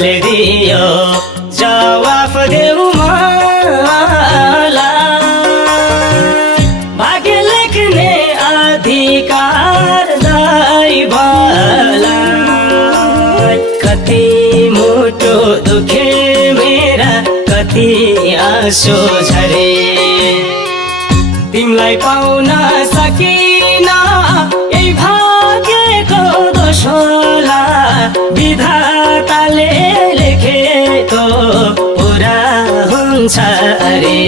कसले दियो जवाफ देऊ मलाई भाग्य लेख्ने अधिकार दैवलाई कति मुटु दुखे मेरा कति आँसु झरे तिमलाई पाउन सकिन यही भाग्यको दोष होला विधाताले लेखेको पुरा हुन्छ अरे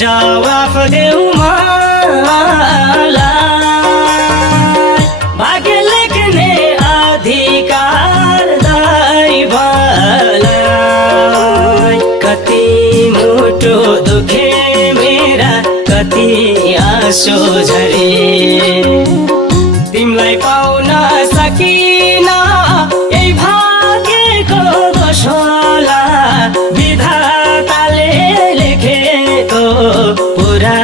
जवाफ देऊ मलाई भाग्य लेख्ने अधिकार दैवलाई कति मुटु दुखे मेरा कति आँसु झरे तिमलाई पाउन सकिन यही भाग्यको दोष होला विधाताले लेखेको पुरा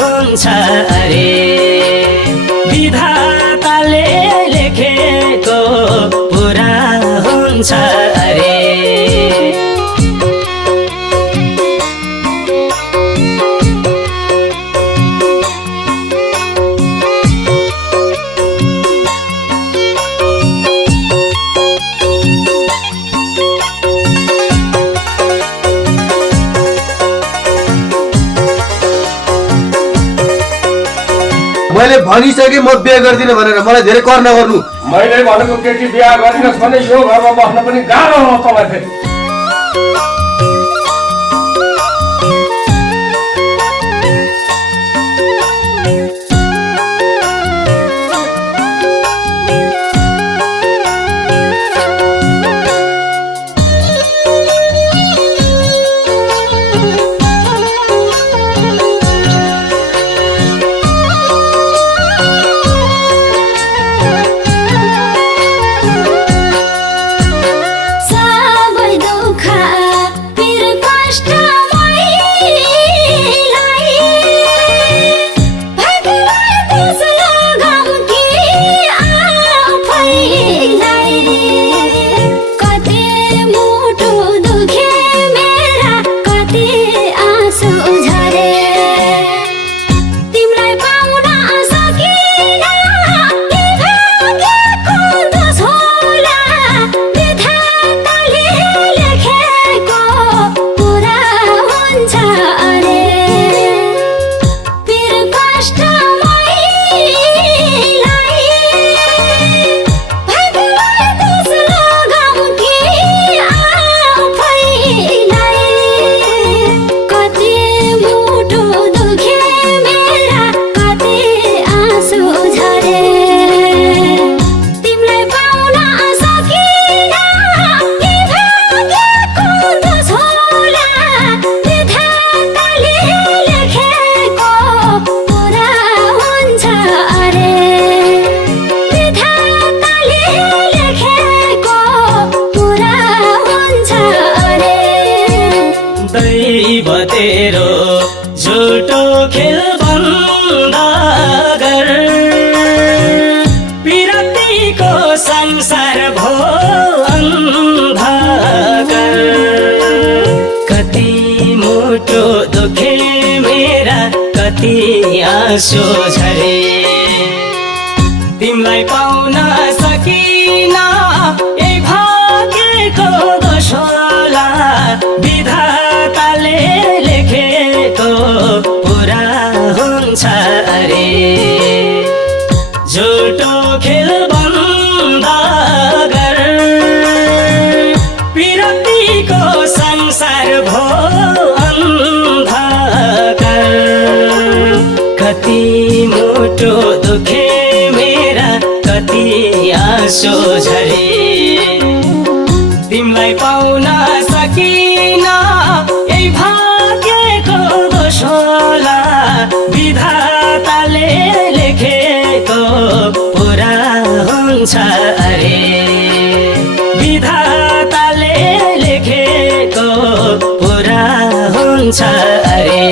हुन्छ अरे विधाताले लेखेको पुरा हुन्छ अरे मैले भनिसके म बिहे गर्दिन भनेर मलाई धेरै कर नगर्नु मैले भनेको केटी बिहे गरिनस् भने यो घरमा बस्न पनि गाह्रो हो तँलाई फेरि दैव तेरो झुटो खेल बन्द गर पिरतीको संसार भो अन्धकार कति मुटु दुखे मेरा कति आँसु झरे तिमलाई पाउन सकिन यही भाग्यको दोष होला विधाताले लेखेको पुरा हुन्छ अरे झुटो खेल बन्द गर पिरतीको संसार भो अन्धकार कति मुटु दुखे मेरा कति आँसु झरे तिमलाई पाउन सकिन यही भाग्यको दोष होला विधाताले लेखेको पुरा हुन्छ अरे विधाताले लेखेको पुरा हुन्छ अरे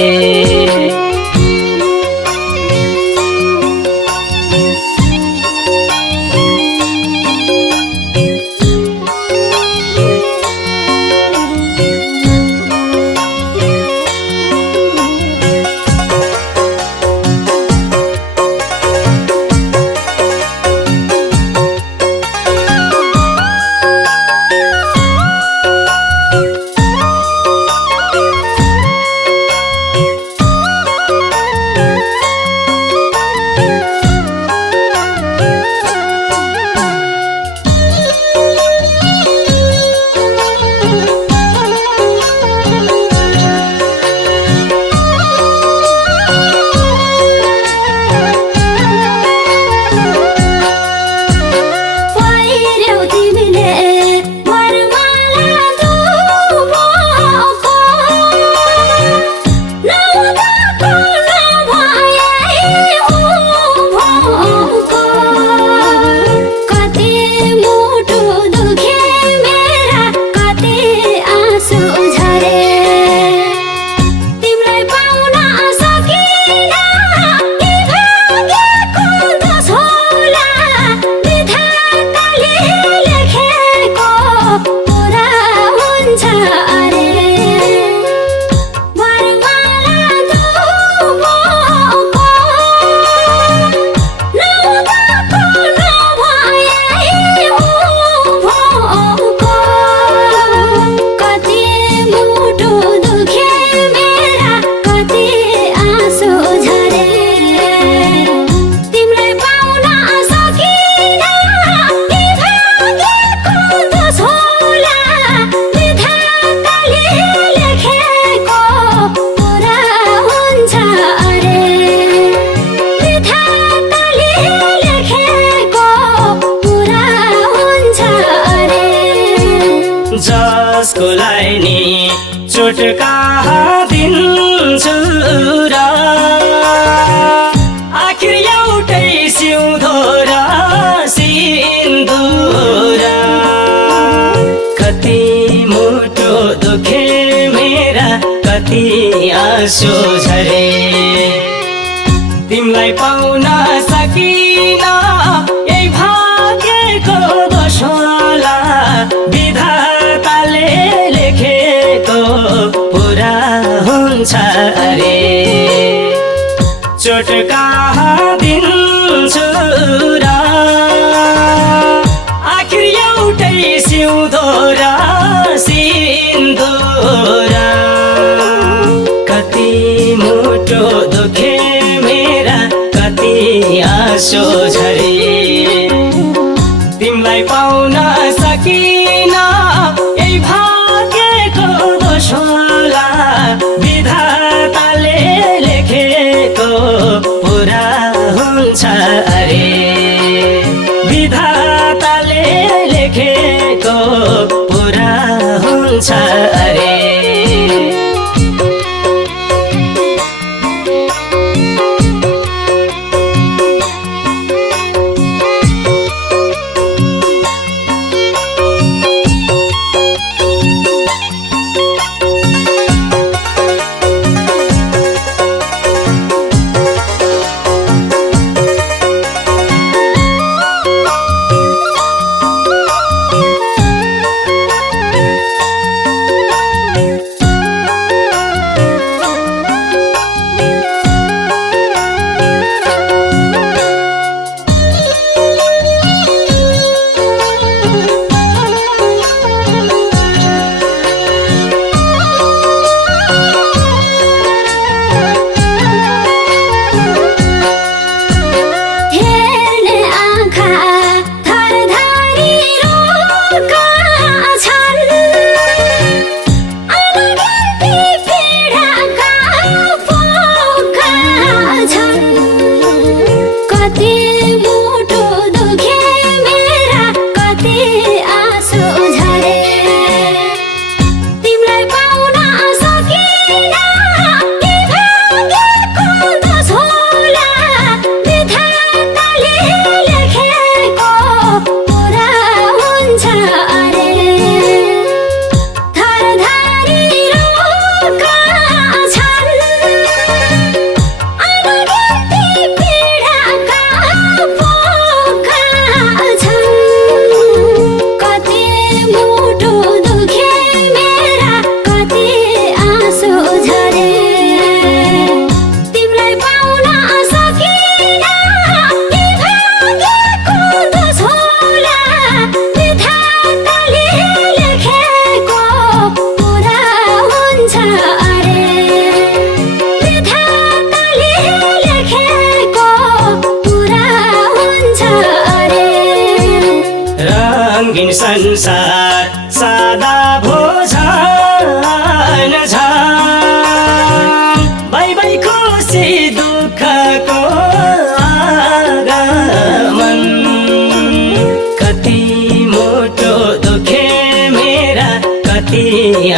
आँसु झरे तिमीलाई पाउन सकिन यही भाग्यको दोष होला विधाताले लेखेको पुरा हुन्छ अरे चोट कहाँ दिन्छु र आखिर एउटै सिउँदो र सिन्दुर कति मुटु दुखे मेरा कति आँसु झरे तिमीलाई पाउन सकिन यही भाग्यको दोष होला विधाताले लेखेको पुरा हुन्छ अरे विधाताले लेखेको पुरा हुन्छ अरे रंगीन संसार सादा भोजन झन् बाई बाई खुसी दुःखको आगमन कति मोटो दुखे मेरा कति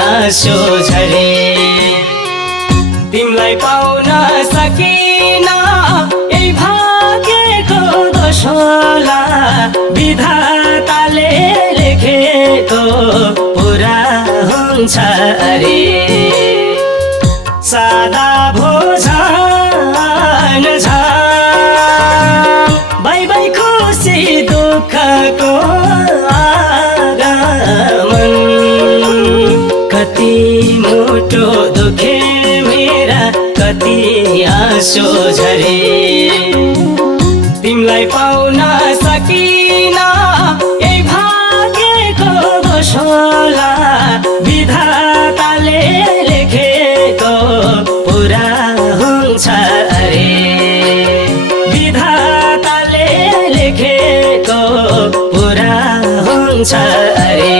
आँसु झरे तिमीलाई पाउन सकिन यही भाग्यको दोष होला विधाताले लेखेको पुरा हुन्छ अरे सादा भोजन झन् बाई बाई खुसी दुःखको आगमन कति मोटो दुखे मेरा कति आँसु झरे तिमीलाई पाउन सकिन यही भाग्यको दोष होला विधाताले लेखेको पुरा हुन्छ अरे विधाताले लेखेको पुरा हुन्छ अरे